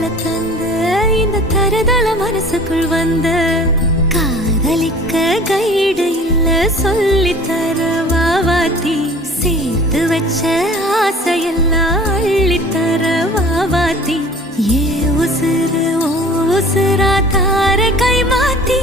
காதல தந்த இந்த தருதல மனசுக்குள் வந்த காதலிக்க கைடு இல்ல சொல்லி தர வாவாத்தி சேர்த்து வச்ச ஆசையெல்லாம் அள்ளித்தர வாவாத்தி ஏ உசுறு ஓ உசுரா தார கை மாத்தி